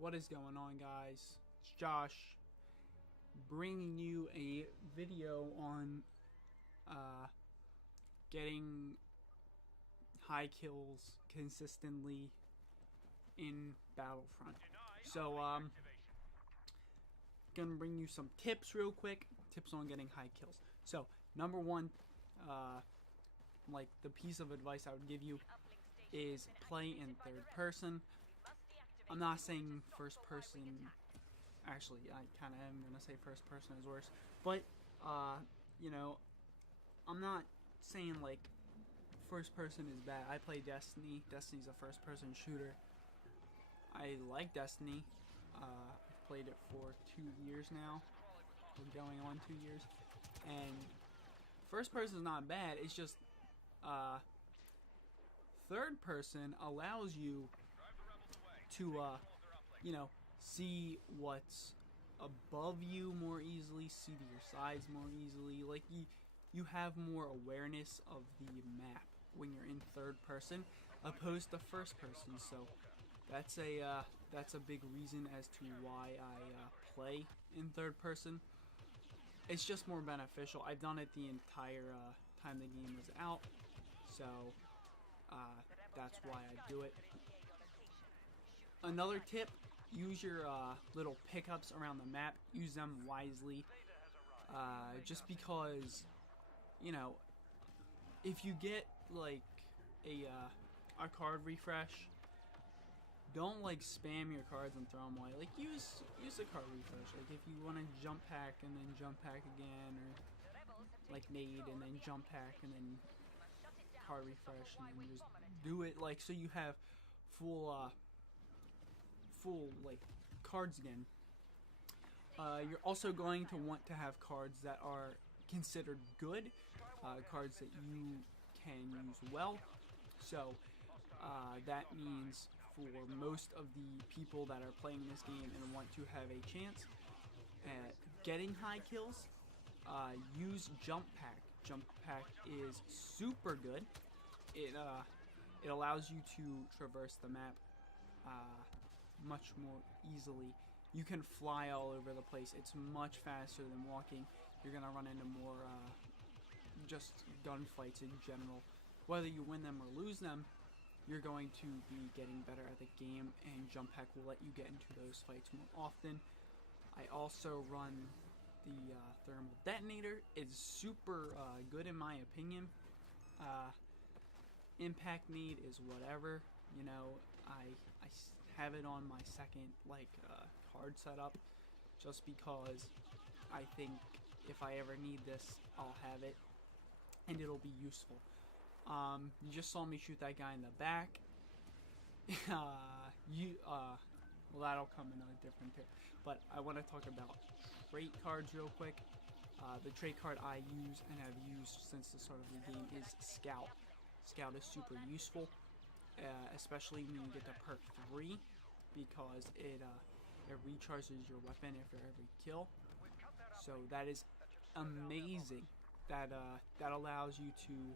What is going on, guys? It's Josh bringing you a video on getting high kills consistently in Battlefront. So gonna bring you some tips real quick, tips on getting high kills. So number one, like the piece of advice I would give you is play in third person. I'm not saying first person. Actually, I kind of am gonna say first person is worse, but you know, I'm not saying like first person is bad. I play Destiny. Destiny's a first person shooter. I like Destiny. I've played it for 2 years now. We're going on 2 years, and first person is not bad. It's just third person allows you to you know, see what's above you more easily, see to your sides more easily. Like you have more awareness of the map when you're in third person opposed to first person. So that's a big reason as to why I play in third person. It's just more beneficial. I've done it the entire time the game was out, so that's why I do it. Another tip: use your little pickups around the map. Use them wisely. Just because, you know, if you get like a card refresh, don't like spam your cards and throw them away. Like use the card refresh. Like if you want to jump pack and then jump pack again, or like nade and then jump pack and then card refresh, and then just do it like so you have full like cards again. You're also going to want to have cards that are considered good, cards that you can use well. So that means for most of the people that are playing this game and want to have a chance at getting high kills, use jump pack. Jump pack is super good. It allows you to traverse the map much more easily. You can fly all over the place. It's much faster than walking. You're gonna run into more just gunfights in general. Whether you win them or lose them, you're going to be getting better at the game, and jump pack will let you get into those fights more often. I also run the thermal detonator. It's super good in my opinion. Impact nade is whatever. You know, I have it on my second card setup, just because I think if I ever need this, I'll have it and it'll be useful. You just saw me shoot that guy in the back. Well, that'll come in a different tip. But I want to talk about trait cards real quick. The trait card I use and have used since the start of the game is Scout. Scout is super useful. Especially when you get to perk 3, because it recharges your weapon after every kill. So that is amazing. That allows you to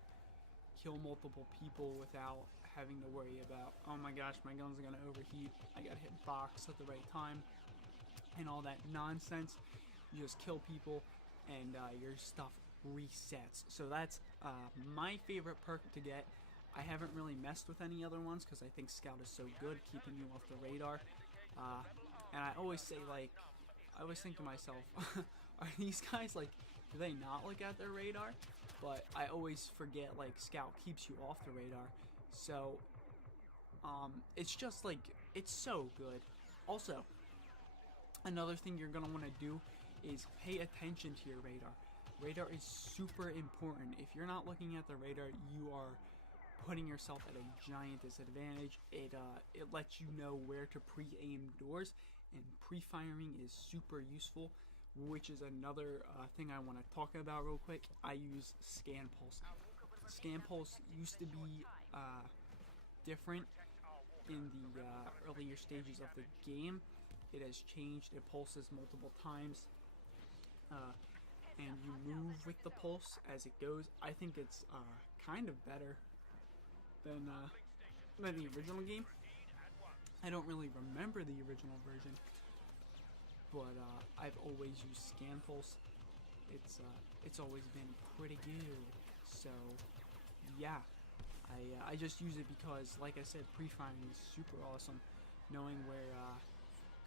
kill multiple people without having to worry about, oh my gosh, my gun's gonna overheat, I gotta hit box at the right time, and all that nonsense. You just kill people and your stuff resets. So that's my favorite perk to get. I haven't really messed with any other ones because I think Scout is so good, keeping you off the radar. And I always say, like, I always think to myself, are these guys, like, do they not look at their radar? But I always forget, like, Scout keeps you off the radar. So, it's just, like, it's so good. Also, another thing you're going to want to do is pay attention to your radar. Radar is super important. If you're not looking at the radar, you are putting yourself at a giant disadvantage. It lets you know where to pre-aim doors, and pre-firing is super useful, which is another thing I want to talk about real quick. I use Scan Pulse. Scan Pulse used to be different in the earlier stages of the game. It has changed. It pulses multiple times, and you move with the pulse as it goes. I think it's kind of better than the original game. I don't really remember the original version, but I've always used scan pulse. It's always been pretty good. So yeah, I just use it because, like I said, pre-firing is super awesome. Knowing where,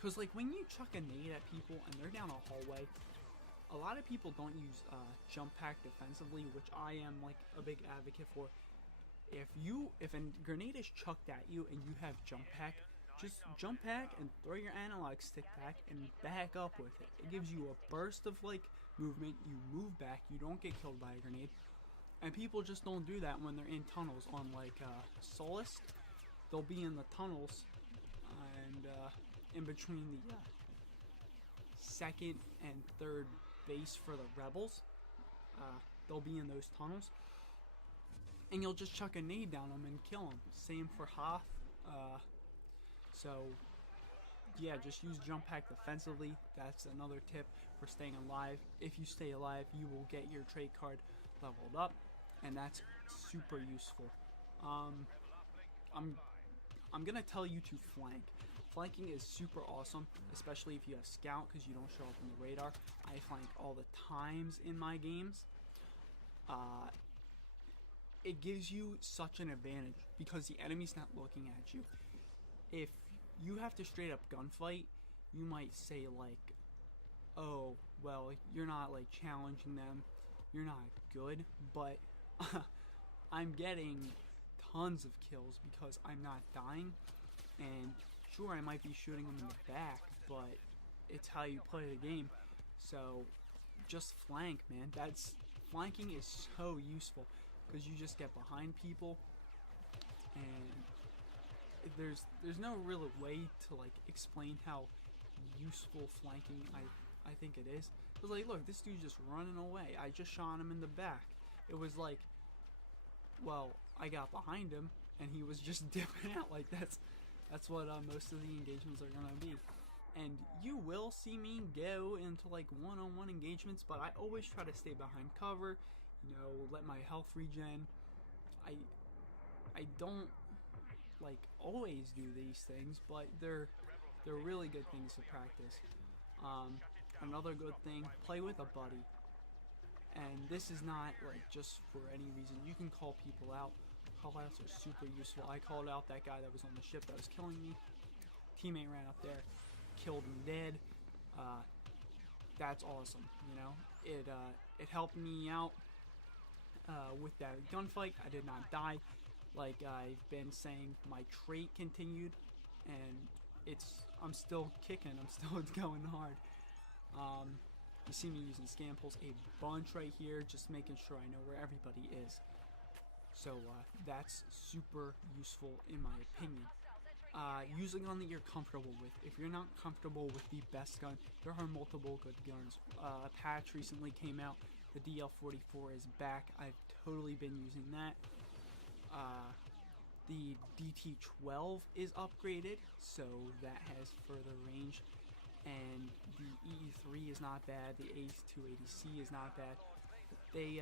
cause like when you chuck a nade at people and they're down a hallway, a lot of people don't use jump pack defensively, which I am like a big advocate for. If a grenade is chucked at you and you have jump pack, just jump pack and throw your analog stick back and back up with it. It gives you a burst of like movement. You move back. You don't get killed by a grenade. And people just don't do that when they're in tunnels. On like Solist, they'll be in the tunnels and in between the second and third base for the rebels. They'll be in those tunnels, and you'll just chuck a nade down them and kill them. Same for Hoth. So yeah, just use jump pack defensively. That's another tip for staying alive. If you stay alive, you will get your trait card leveled up, and that's super useful. I'm gonna tell you to flank. Flanking is super awesome, especially if you have scout, because you don't show up on the radar. I flank all the times in my games. It gives you such an advantage because the enemy's not looking at you. If you have to straight up gunfight, you might say like, oh, well, you're not like challenging them, you're not good, but I'm getting tons of kills because I'm not dying. And sure, I might be shooting them in the back, but it's how you play the game. So just flank, man. Flanking is so useful because you just get behind people, and there's no real way to like explain how useful flanking I think it is. It was like, look, this dude's just running away. I just shot him in the back. It was like, well, I got behind him and he was just dipping out. Like that's what most of the engagements are gonna be. And you will see me go into like one-on-one engagements, but I always try to stay behind cover, you know, let my health regen. I don't like always do these things, but they're really good things to practice. Another good thing, play with a buddy. And this is not like just for any reason. You can call people out. Callouts are super useful. I called out that guy that was on the ship that was killing me. Teammate ran up there, killed him dead. That's awesome, you know. It helped me out with that gunfight. I did not die. Like I've been saying, my trait continued, and I'm still kicking. I'm still going hard. You see me using scan pulse a bunch right here, just making sure I know where everybody is. So that's super useful in my opinion. Using a gun that you're comfortable with. If you're not comfortable with the best gun, there are multiple good guns. A patch recently came out. The DL44 is back. I've totally been using that. The DT12 is upgraded, so that has further range. And the EE3 is not bad. The A280C is not bad. They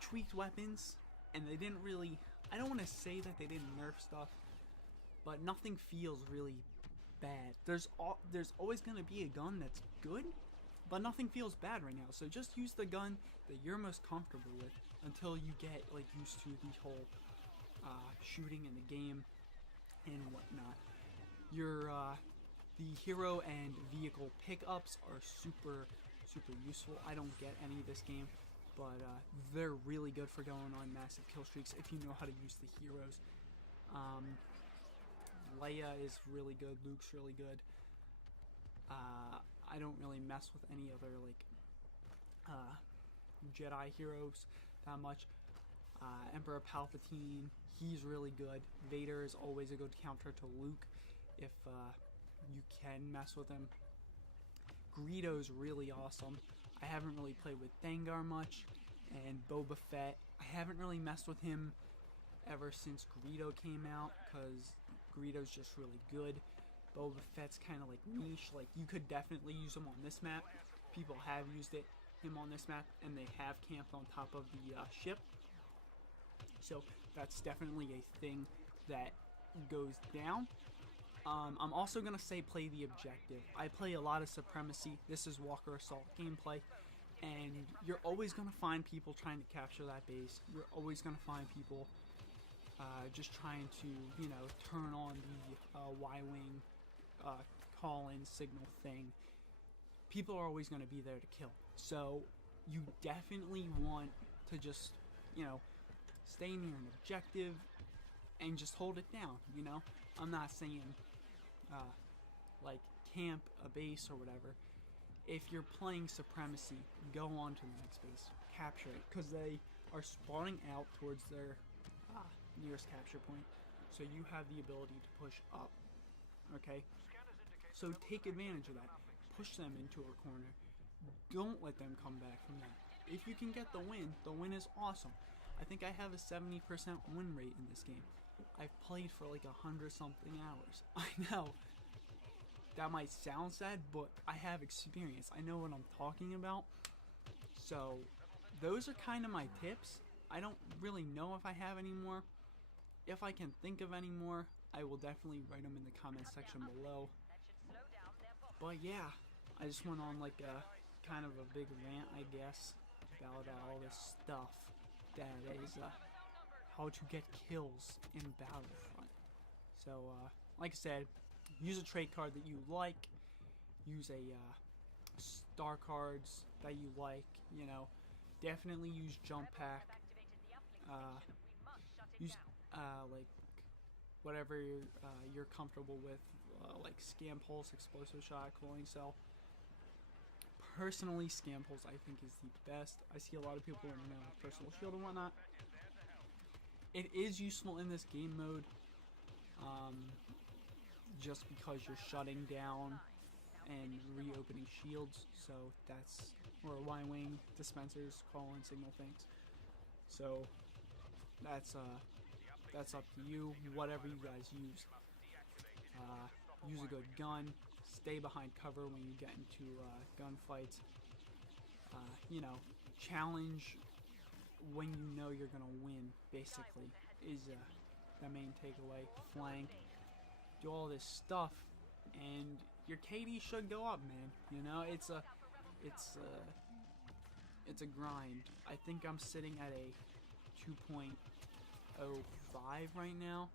tweaked weapons, and they didn't really. I don't want to say that they didn't nerf stuff, but nothing feels really bad. There's always gonna be a gun that's good, but nothing feels bad right now. So just use the gun that you're most comfortable with until you get like used to the whole shooting in the game and whatnot. The hero and vehicle pickups are super useful. I don't get any of this game, but they're really good for going on massive kill streaks if you know how to use the heroes. Leia is really good. Luke's really good. I don't really mess with any other like Jedi heroes that much. Emperor Palpatine, he's really good. Vader is always a good counter to Luke if you can mess with him. Greedo's really awesome. I haven't really played with Dengar much, and Boba Fett, I haven't really messed with him ever since Greedo came out, because Greedo's just really good. Boba Fett's kind of like niche. Like, you could definitely use him on this map. People have used him on this map, and they have camped on top of the ship. So that's definitely a thing that goes down. I'm also going to say play the objective. I play a lot of Supremacy. This is Walker Assault gameplay. And you're always going to find people trying to capture that base. You're always going to find people just trying to, you know, turn on the Y-Wing call-in signal thing. People are always going to be there to kill. So you definitely want to just, you know, stay near an objective and just hold it down, you know? I'm not saying, like, camp a base or whatever. If you're playing Supremacy, go on to the next base, capture it, because they are spawning out towards their nearest capture point, so you have the ability to push up, okay? So take advantage of that. Push them into a corner. Don't let them come back from that. If you can get the win is awesome. I think I have a 70% win rate in this game. I've played for like 100-something hours. I know. That might sound sad, but I have experience. I know what I'm talking about. So, those are kind of my tips. I don't really know if I have any more. If I can think of any more, I will definitely write them in the comment section below. But yeah, I just went on like a kind of a big rant, I guess, about all this stuff that is how to get kills in Battlefront. So, like I said, use a trait card that you like. Use a star cards that you like. You know, definitely use jump pack. Use like whatever you're comfortable with, like Scam Pulse, Explosive Shot, Cooling Cell. Personally, Scam Pulse I think is the best. I see a lot of people in Personal Shield and whatnot. It is useful in this game mode, just because you're shutting down and reopening shields, so that's, or Y-Wing dispensers, call-in signal things. So that's up to you, whatever you guys use. Use a good gun, stay behind cover when you get into gunfights. You know, challenge when you know you're gonna win, basically, is the main takeaway. Flank, do all this stuff, and your KD should go up, man. You know, it's a grind. I think I'm sitting at a 2.05 right now.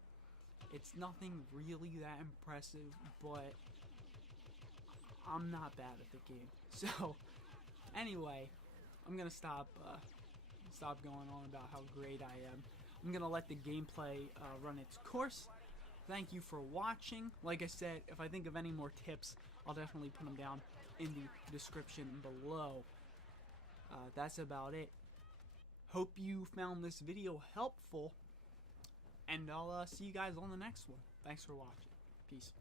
It's nothing really that impressive, but I'm not bad at the game. So, anyway, I'm gonna stop going on about how great I am. I'm gonna let the gameplay run its course. Thank you for watching. Like I said, if I think of any more tips, I'll definitely put them down in the description below. That's about it. Hope you found this video helpful, and I'll see you guys on the next one. Thanks for watching. Peace.